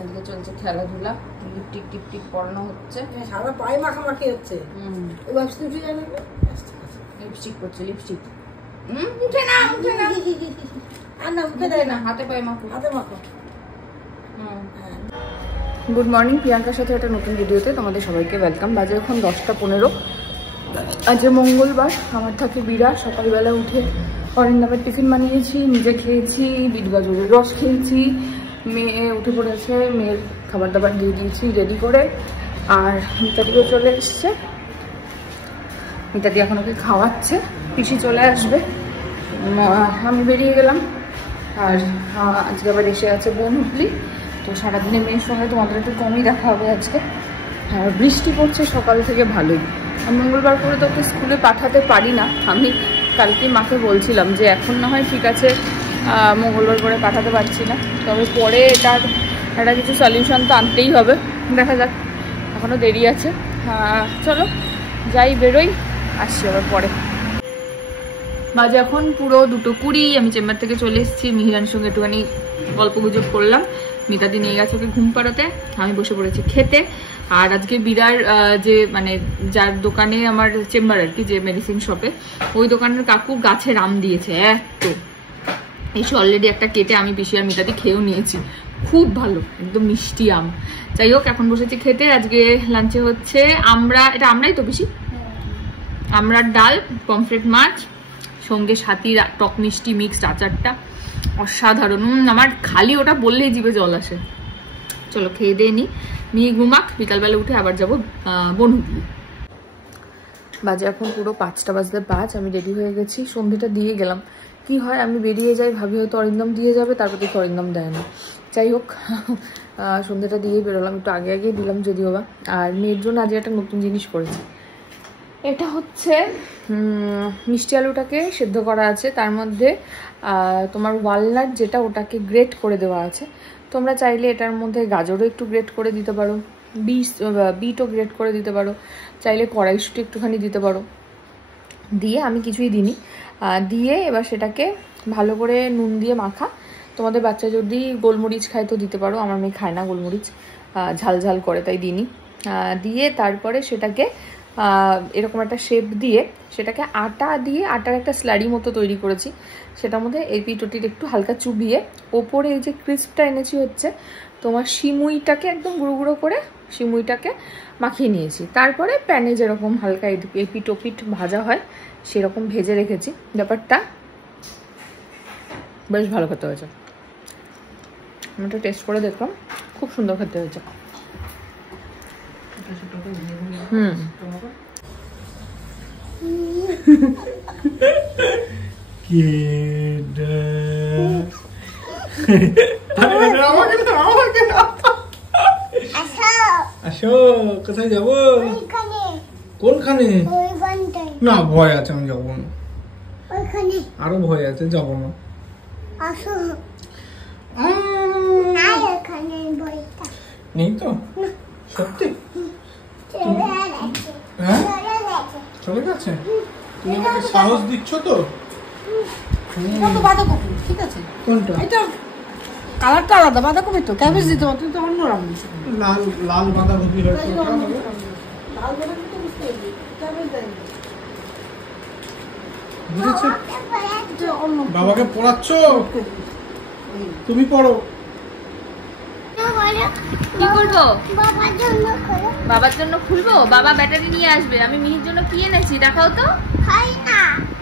আজকে চলছে খেলাধুলা, লিপটিক টিপটিক পড়ানো হচ্ছে, সারা পায়ে মাখামাখি হচ্ছে। লিপস্টিক করছে, লিপস্টিক। মুখে না, মুখে না, আর না মুখে দেয় না, হাতে পায়ে মাখো, হাতে মাখো। গুড মর্নিং, প্রিয়াঙ্কার সাথে একটা নতুন ভিডিওতে তোমাদের সবাইকে ওয়েলকাম। বাজে এখন 10টা 15। আজ মঙ্গলবার, আমার থাকে বিড়া। সকালবেলা উঠে অরিন্দামের টিফিন বানিয়েছি, নিজে খেয়েছি, বিট গাজরের রস খেয়েছি, মেয়ে উঠে পড়েছে, মেয়ের খাবার দাবার দিয়ে দিয়েছি রেডি করে। আর মিতাদিও চলে এসছে, মিতাদি এখন ওকে খাওয়াচ্ছে, পিসি চলে আসবে, আমি বেরিয়ে গেলাম। আর আজকে আবার এসে আছে বোন হুগলি, তো সারাদিনে মেয়ের সঙ্গে তোমাদের একটু কমই দেখা হবে আজকে। আর বৃষ্টি পড়ছে সকাল থেকে ভালোই। মঙ্গলবার করে তো ওকে স্কুলে পাঠাতে পারি না, আমি কালকে মাকে বলছিলাম যে এখন না হয় ঠিক আছে, মঙ্গলবার করে পাঠাতে পারছি না, তবে পরে এটার একটা কিছু সলিউশন তো আনতেই হবে। দেখা যাক, এখনও দেরি আছে। চলো যাই, বেরোই, আসছি আবার পরে। বাজে এখন পুরো 2:20। আমি চেম্বার থেকে চলে এসেছি, মিহিরানের সঙ্গে একটুখানি গল্প গুজব করলাম। মিতাদি নিয়ে গেছে ওকে ঘুম পাড়াতে, আমি বসে পড়েছি খেতে। আর আজকে বিড়ার যে মানে যার দোকানে আমার চেম্বার আর কি, যে মেডিসিন শপে, ওই দোকানের কাকু গাছের আম দিয়েছে এত। এসে অলরেডি একটা কেটে আমি পিসি আর মিতাদি খেয়েও নিয়েছি, খুব ভালো, একদম মিষ্টি আম। যাই হোক, এখন বসেছি খেতে। আজকে লাঞ্চে হচ্ছে এটা আমরাই তো বেশি, আমরার ডাল, পমফ্রেট মাছ, সঙ্গে সাথীর টক মিষ্টি মিক্সড আচারটা অসাধারণ। আমার খালি ওটা বললেই জিভে জল আসে। চলো খেয়ে দিয়ে নি, নিয়ে ঘুমাক, বিকালবেলা উঠে আবার যাবো বোন হুগলি। বাজে এখন পুরো 5টা বাজতে 5। আমি রেডি হয়ে গেছি, সন্ধ্যেটা দিয়ে গেলাম। কি হয়, আমি বেরিয়ে যাই, ভাবি হয়তো অরিন্দম দিয়ে যাবে, তারপর তো অরিন্দম দেয় না। যাই হোক, সন্ধ্যেটা দিয়ে বেরোলাম, একটু আগে আগেই দিলাম যদিও বা। আর মেয়ের জন্য আজকে একটা নতুন জিনিস করেছি। এটা হচ্ছে মিষ্টি আলুটাকে সেদ্ধ করা আছে, তার মধ্যে তোমার ওয়ালনাট যেটা, ওটাকে গ্রেট করে দেওয়া আছে। তোমরা চাইলে এটার মধ্যে গাজরও একটু গ্রেট করে দিতে পারো, বিটও গ্রেট করে দিতে পারো, চাইলে কড়াইশুঁটি একটুখানি দিতে পারো। দিয়ে আমি কিছুই দিইনি, দিয়ে এবার সেটাকে ভালো করে নুন দিয়ে মাখা। তোমাদের বাচ্চা যদি গোলমরিচ খায় তো দিতে পারো, আমার মেয়ে খায় না গোলমরিচ, ঝাল ঝাল করে, তাই দিইনি। দিয়ে তারপরে সেটাকে এরকম একটা শেপ দিয়ে সেটাকে আটা দিয়ে, আটার একটা স্লারি মতো তৈরি করেছি, সেটার মধ্যে এপিটোটির একটু হালকা চুবিয়ে ওপরে এই যে ক্রিস্পটা এনেছি হচ্ছে তোমার সিমুইটাকে একদম গুঁড়ো গুঁড়ো করে সিমুইটাকে মাখিয়ে নিয়েছি। তারপরে প্যানে যেরকম হালকা এপিটোপিট ভাজা হয় সেরকম ভেজে রেখেছি। ব্যাপারটা বেশ ভালো খেতে হয়েছে, আমি একটু টেস্ট করে দেখলাম, খুব সুন্দর খেতে হয়েছে। আসো, কোথায় যাবো? কোনখানে? না, ভয় আছে, আমি যাবো না। আরো ভয় আছে, যাবো না। নেই তো সত্যি? হ্যাঁ, চলে গেছে। তুমি আমাকে সাহস দিচ্ছ তো? বাঁধাকপি ঠিক আছে, কোনটা? এটা কালারটা আলাদা, বাঁধাকপি তো ক্যাবেজ দিতে পারো, তুমি তো অন্য রকম দিচ্ছ। লাল লাল বাঁধাকপি হয়তো। লাল বাঁধাকপি তো বুঝতে পারবি, ক্যাবেজ দেয়। বাবাকে পড়াচ্ছ? তুমি পড়ো। কি করবো? বাবার জন্য খুলবো, বাবা ব্যাটারি নিয়ে আসবে। আমি মিহির জন্য কি এনেছি দেখাও তো।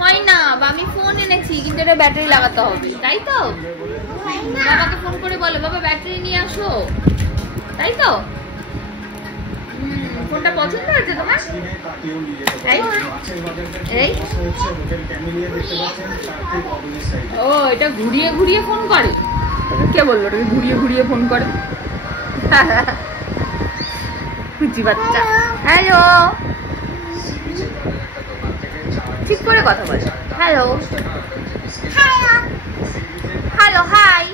হয় না, আমি ফোন এনেছি, কিন্তু এটা ব্যাটারি লাগাতে হবে, তাই তো? বাবাকে ফোন করে বলো বাবা ব্যাটারি নিয়ে আসো, তাই তো? ফোনটা পছন্দ হয়েছে তোমার? ও, এটা ঘুরিয়ে ঘুরিয়ে ফোন করে? কে বললো ওটাকে ঘুরিয়ে ঘুরিয়ে ফোন করে? কুচি বাচ্চা। হ্যালো, ঠিক করে কথা বল। Hello hello hi.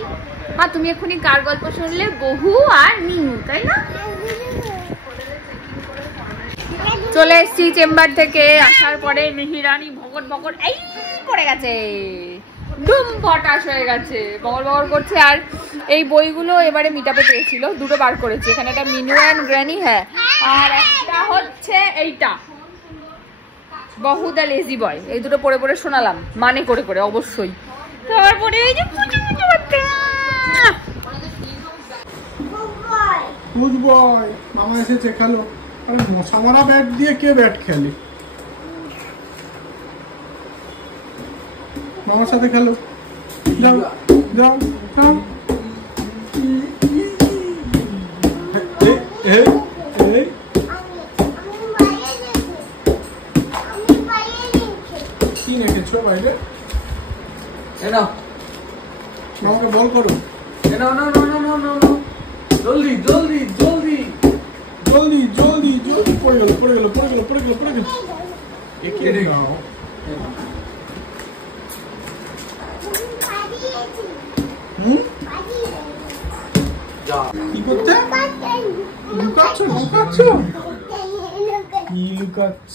মা, তুমি এক্ষুনি কার গল্প শুনলে? বহু আর মিনু, তাই না? চলে এসছি চেম্বার থেকে। আসার পরে মিহিরানি ভগট ভগট এই পড়ে গেছে, ধুম ফটাস হয়ে গেছে, বগর বগর করছে। আর এই বইগুলো এবারে মিটআপে পেয়েছিল, দুটো বার করেছি। এখানে একটা মিনু অ্যান্ড গ্র্যানি, হ্যাঁ, আর একটা হচ্ছে এইটা বহুদা লেজি বয়। এই দুটো পড়ে পড়ে শোনালাম, মানে করে করে অবশ্যই। তারপরে এই যে গুড বয়, মামা এসেছে, খেলো। আরে মশা মারা ব্যাট দিয়ে কে ব্যাট খেলে? মামার সাথে খেলো, যাও যাও যাও। কি রেখেছো বাইরে? মামাকে বল করো। জলদি জলদি জলদি জলদি জলদি জলদি। পড়ে গেল পড়ে গেল পড়ে গেল পড়ে গেল পড়ে গেল। একে গাও। কি করতে? লুকাচ্ছ লুকাচ্ছ কি লুকাচ্ছ?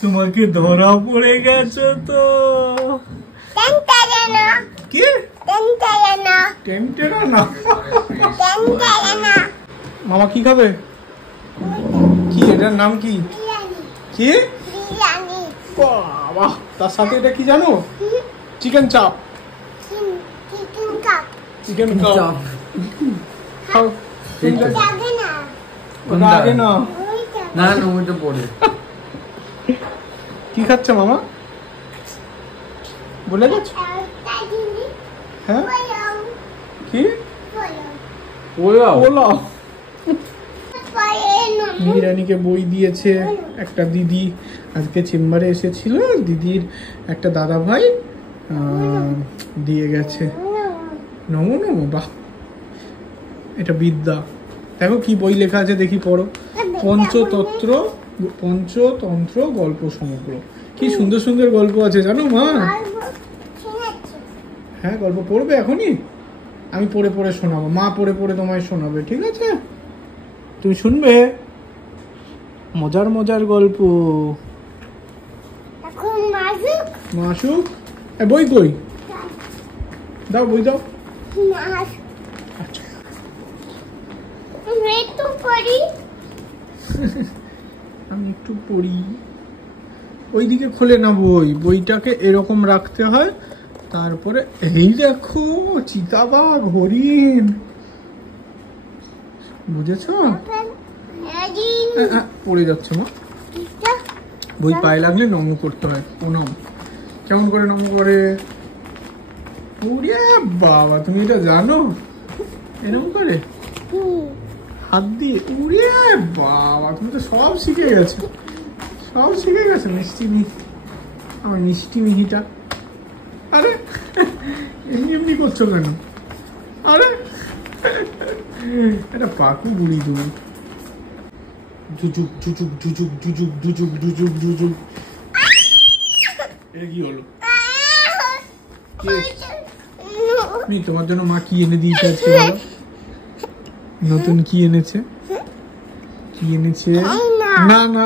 তোমাকে ধরা পড়ে গেছো তো। কি মামা কি খাবে? কি এটার নাম কি? কি বাবা, তার সাথে এটা কি জানো? চিকেন চাপ। চিকেন চাপ খাও। আগে না না না, ওইটা পড়ে। কি খাচ্ছে মামা বলে গেছে? হ্যাঁ কি মিরানিকে বই দিয়েছে একটা দিদি। আজকে চেম্বারে এসেছিল, দিদির একটা দাদা ভাই দিয়ে গেছে। নমো নমো, বাহ, এটা বিদ্যা। দেখো কি বই লেখা আছে, দেখি পড়ো। পঞ্চতন্ত্র গল্প সমগ্র। কি সুন্দর সুন্দর গল্প আছে জানো মা? হ্যাঁ, গল্প পড়বে এখনই? আমি পড়ে পড়ে শোনাবো, মা পড়ে পড়ে তোমায় শোনাবে, ঠিক আছে? তুমি শুনবে মজার মজার গল্প। মাসুক বই কই? দাও বই দাও। আচ্ছা আমি একটু পড়ি। ওইদিকে খোলে না বই, বইটাকে এরকম রাখতে হয়। তারপরে এই দেখো চিতাবাঘ, হরিণ, বুঝেছ? পড়ে যাচ্ছে মা। বই পায়ে লাগলে নম করতে হয়, প্রণাম। কেমন করে নম করে? বাবা, তুমি এটা জানো? এরকম করে হাত দিয়ে? উড়ে বাবা, তুমি তো সব শিখে গেছো, সব শিখে গেছো। মিষ্টি মিহি, আমার মিষ্টি মিহিটা। আরে এমনি এমনি করছো কেন? আরে এটা পাকু বুড়ি তুমি। জুজুক জুজুক জুজুক জুজুক জুজুক জুজুক জুজুক। এটা কি হলো? তোমার জন্য মা কি এনে দিয়েছে আজকে? নতুন কি এনেছে? কি এনেছে? না না,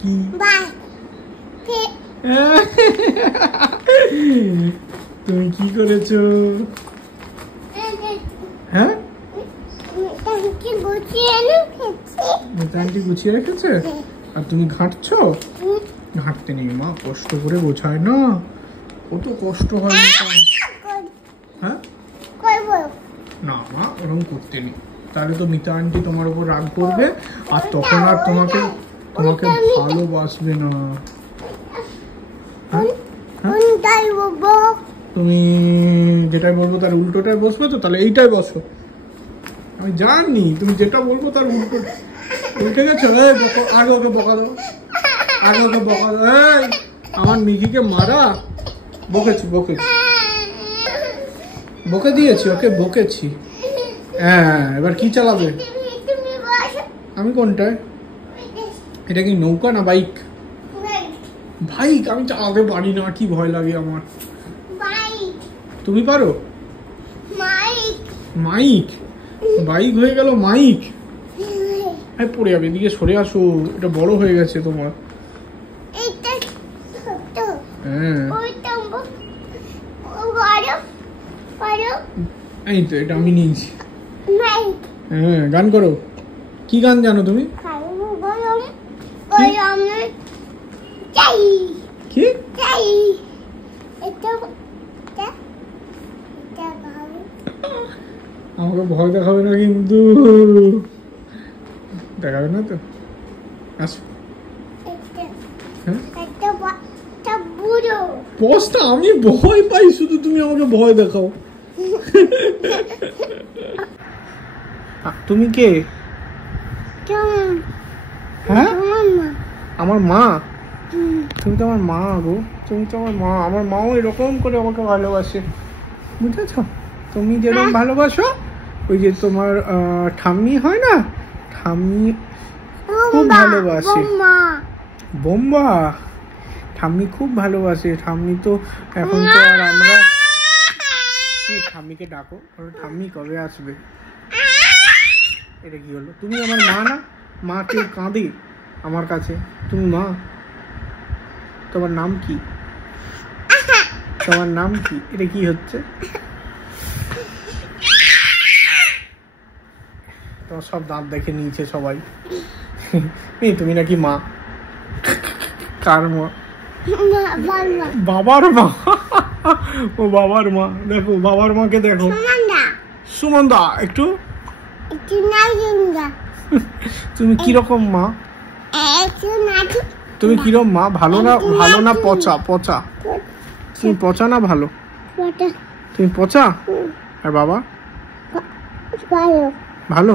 কি? তুমি কি করেছো? হ্যাঁ, আন্টি গুছিয়ে রেখেছে আর তুমি ঘাঁটছো? ঘাঁটতে নেই মা, কষ্ট করে গোছায় না, কত কষ্ট হয়। হ্যাঁ না মা, ওরকম করতে নেই, তাহলে তো মিতা আন্টি তোমার উপর রাগ করবে আর তখন আর তোমাকে ভালোবাসবে না। তুমি যেটাই বলবো তার উল্টোটাই বসবে তো, তাহলে এইটাই বসো। আমি জানি তুমি যেটা বলবো তার উল্টে গেছো। আগে ওকে বকা দাও, আগে ওকে বকা দাও। আমার মিকিকে মারা বকেছি, বকে দিয়েছি, ওকে বকেছি। হ্যাঁ, এবার কি চালাবে? আমি কোনটায়? এটা কি নৌকা না বাইক? বাইক আমি চালাতে পারি না, কি ভয় লাগে আমার। তুমি পারো? মাইক, বাইক হয়ে গেল মাইক। পড়ে যাবে, এদিকে সরে আসো, এটা বড় হয়ে গেছে তোমার। হ্যাঁ এই তো এটা আমি নিয়েছি। হ্যাঁ গান করো। কি গান জানো তুমি? কি আমাকে ভয় দেখাবে না কিন্তু, দেখাবে না তো? আসো। বসটা আমি ভয় পাই শুধু, তুমি আমাকে ভয় দেখাও। তুমি কে? হ্যাঁ আমার মা। তুমি তো আমার মা গো, তুমি তো আমার মা। আমার মাও এরকম করে আমাকে ভালোবাসে, বুঝেছ? তুমি যেরকম ভালোবাসো, ওই যে তোমার ঠাম্মি হয় না, ঠাম্মি খুব ভালোবাসে। বোম্বা ঠাম্মি খুব ভালোবাসে। ঠাম্মি তো এখন তো আর আমরা, ঠাম্মিকে ডাকো, ঠাম্মি কবে আসবে? এটা কি হলো? তুমি আমার মা না? মা কেউ কাঁদে আমার কাছে, তুমি মা। তোমার নাম কি? তোমার নাম কি? এটা কি হচ্ছে? তোমার সব দাঁত দেখে নিয়েছে সবাই। এই তুমি নাকি মা? কার মা? বাবার মা। ও বাবার মা। দেখো বাবার মাকে দেখো। সুমনদা একটু তুমি কিরকম মা? তুমি কিরকম মা? ভালো না? ভালো না পচা? পচা তুমি পচা না ভালো? তুমি পচা। আর বাবা ভালো?